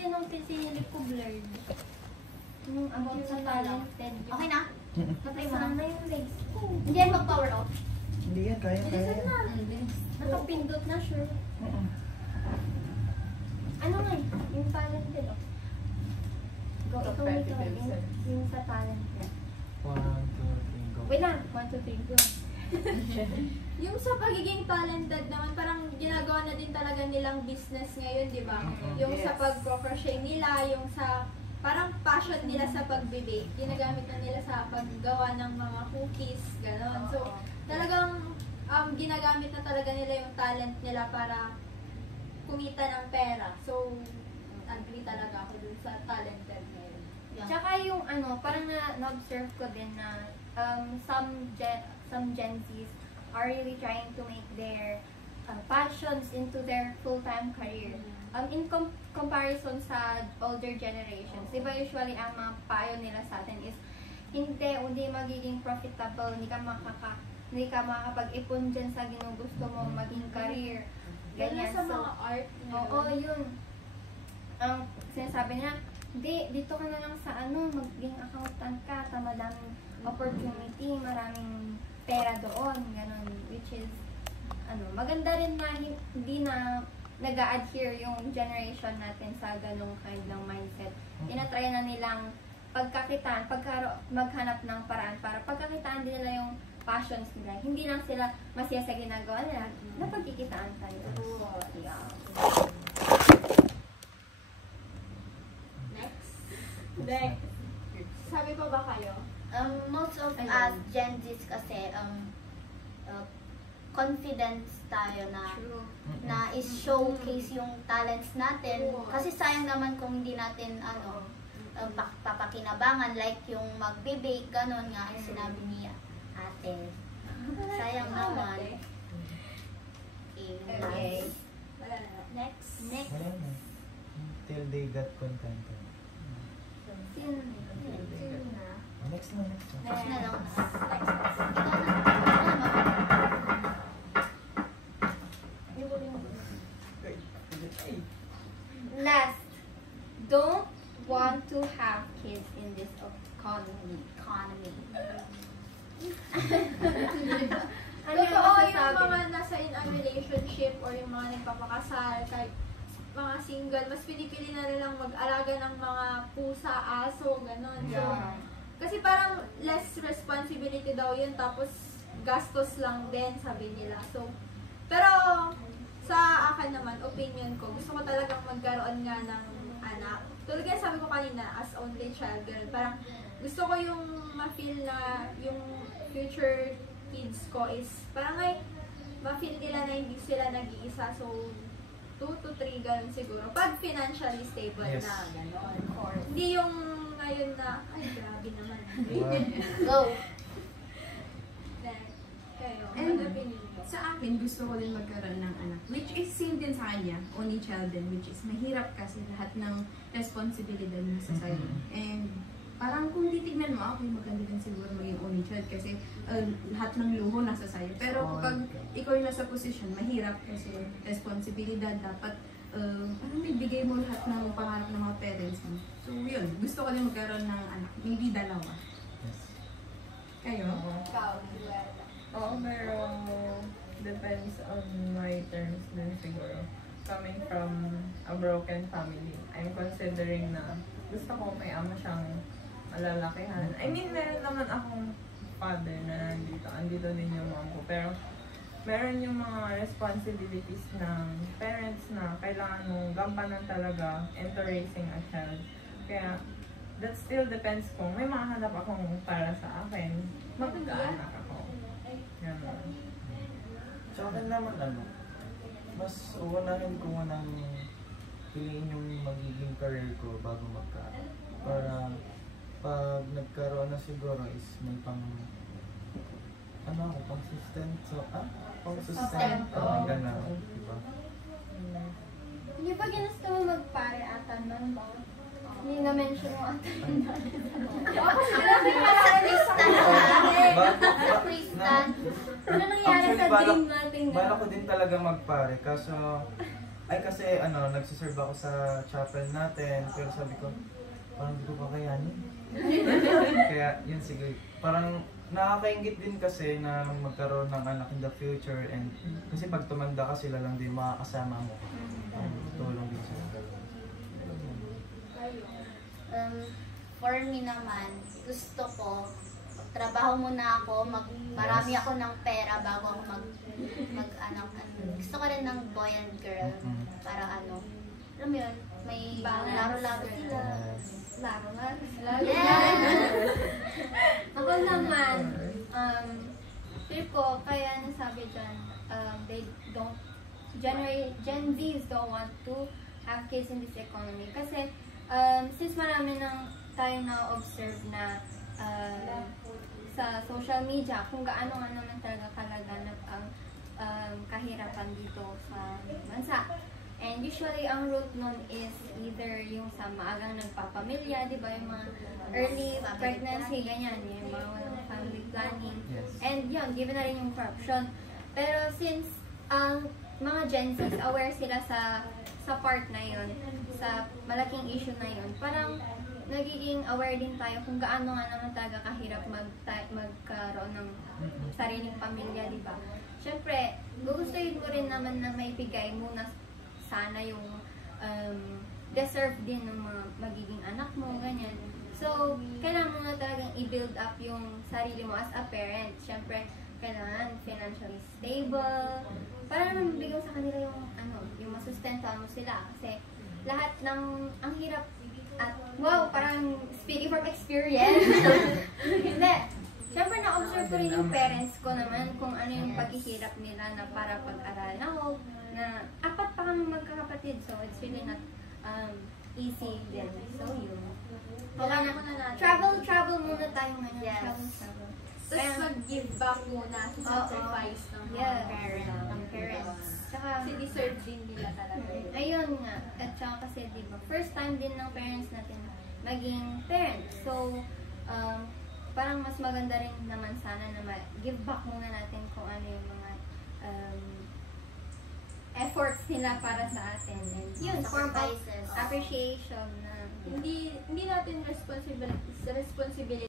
kasi nung sinilip ko blurred. Yung about sa talented. Okay na? Natry mo na yung legs ko. Hindi yan mag-power off. Hindi yan, kaya. Na. Nakapindot na, sure. Ano nga eh? Yung talented, oh. Go, ikaw yung sa talented. 1, 2, 3, go. Wait lang. 1, 2, 3, go. Yung sa pagiging talented naman, parang ginagawa na din talaga nilang business ngayon, di ba? Yung sa pag-crochet nila, yung sa parang passion nila sa pag-bake, ginagamit na nila sa paggawa ng mga cookies, gano'n. So, talagang ginagamit na talaga nila yung talent nila para kumita ng pera. So, agree talaga ako dun sa talented ngayon. Yeah. Tsaka yung ano, parang na-observe ko din na some Gen Zs are really trying to make their passions into their full-time career. In comparison sa older generations, diba usually ang mga payo nila sa atin is hindi magiging profitable, hindi ka makakapag-ipon dyan sa ginugusto mo maging career. Ganyan. Sa mga art. Oo, yun. Ang sinasabi niya, hindi, dito ka na lang sa maging accountant ka, madaming opportunity, maraming pera doon, ganun. Which is, maganda rin na hindi na nag-a-adhere yung generation natin sa ganung kind ng mindset. Tinatry na nilang maghanap ng paraan para pagkakitaan din nila yung passions nila. Hindi lang sila masaya sa ginagawa nila, napagkikitaan tayo. Yeah. Next. Sabi pa ba kayo? Most of us Gen Zs kasi confidence tayo na is-showcase yung talents natin. Kasi sayang naman kung hindi natin papakinabangan, like yung magbe-bake, ganon nga yung sinabi niya ate. Sayang naman. Okay. Next. Till they got contented. Next na. Next na lang. Last, don't want to have kids in this economy. Totoo yung mga nasa in a relationship or yung mga nagpapakasal, kahit mga single, mas pinipili na nilang mag-alaga ng mga pusa, aso, gano'n. So, kasi parang less responsibility daw yun, tapos gastos lang din, sabi nila. So, pero sa akin naman, opinion ko, gusto ko talagang magkaroon nga ng anak. Tulad nga sabi ko kanina, as only child, girl, parang gusto ko yung ma-feel na yung future kids ko is, parang ma-feel nila na hindi sila nag-iisa. So, 2 to 3 ganun siguro. Pag financially stable na, gano'n. Hindi yung ngayon na, ay, grabe naman. Go! Kayo, And ano opinion ko? sa akin, gusto ko din magkaroon ng anak. Which is same din sa kanya, only child din. Which is mahirap kasi lahat ng responsibilidad mo sa sa'yo. And parang kung titignan mo, okay, maganda din siguro maging only child kasi lahat ng luho nasa sa'yo. Pero kapag ikaw yung nasa posisyon, mahirap kasi responsibilidad dapat parang bibigay mo lahat ng pangarap ng mga parents mo. So yun, gusto ko din magkaroon ng anak. Maybe dalawa. Kayo? Ikaw, Oo, pero depends on my terms din siguro. Coming from a broken family, I'm considering na gusto ko may ama siyang malalakihan. I mean, meron naman akong father na andito din yung mom ko. Pero meron yung mga responsibilities ng parents na kailangan mong gampanan talaga into raising a child. Kaya that still depends kung may mahanap akong para sa akin, mag-aanak ako. Ganun. Sa akin naman mas uunahin ko munang piliin yung magiging career ko bago magka-anak. Para pag nagkaroon na siguro is may consistent. Consistent. Gano'n. Diba? Hindi ba ginusto mo mag-pare ata nun ba? Hindi na-mention mo ata yun. Kristan. Ano nangyari sa dream natin? Bala ko din talaga magpare. Kaso, Ay kasi nagsiserve ako sa chapel natin, pero sabi ko, parang hindi ko kakayanin. Kaya yun sige, parang nakakaingit din kasi na magkaroon ng anak in the future, and kasi pag tumanda ka sila lang din makakasama mo. Tulong din sila. For me naman, gusto ko, trabaho muna ako, marami ako ng pera bago ako mag-anak. Gusto ko rin ng boy and girl, para alam mo yun, may laro-laro sila. Laro. Yeah! Ako naman, feel ko, kaya nasabi dyan, they don't, Gen Zs don't want to have kids in this economy. Kasi, since marami nang tayo na-observe na sa social media, kung gaano nga naman talaga kalaganap ang kahirapan dito sa bansa. And usually, ang root nun is either yung sa maagang nagpapamilya, di ba? Yung mga early pregnancy, ganyan, yung mga walang family planning. Yes. And yun, given na rin yung corruption. Pero since mga Gen Zs, aware sila sa part na yun, sa malaking issue na yun, parang nagiging aware din tayo kung gaano nga naman talaga kahirap magkaroon ng sariling pamilya, di ba? Siyempre, gugustuhin mo rin naman na maibigay muna sana yung deserve din ng mga magiging anak mo, ganyan. So, kailangan mo na talagang i-build up yung sarili mo as a parent. Siyempre, kailangan financially stable, para naman bigyan sa kanila yung masustentuhan mo sila. Kasi lahat ng, ang hirap at, wow, parang speaking from experience. Hindi. Siyempre, na-observe ko rin yung parents ko naman kung ano yung paghihirap nila na para pag-aralan ako, na apat pa kami magkakapatid, so it's really not easy din. So, yun. Travel muna tayo ngayon. Yes. Travel. Tapos mag-give back muna sa sacrifice ng mga parents. Tsaka, Kasi deserve din nila talaga. ayun nga. At saka kasi, di ba, first time din ng parents natin maging parents. So, parang mas maganda rin naman sana na give back muna natin kung ano yung mga efforts nila para sa atin. And yun, form of Sacrifices. appreciation na Hindi natin responsibility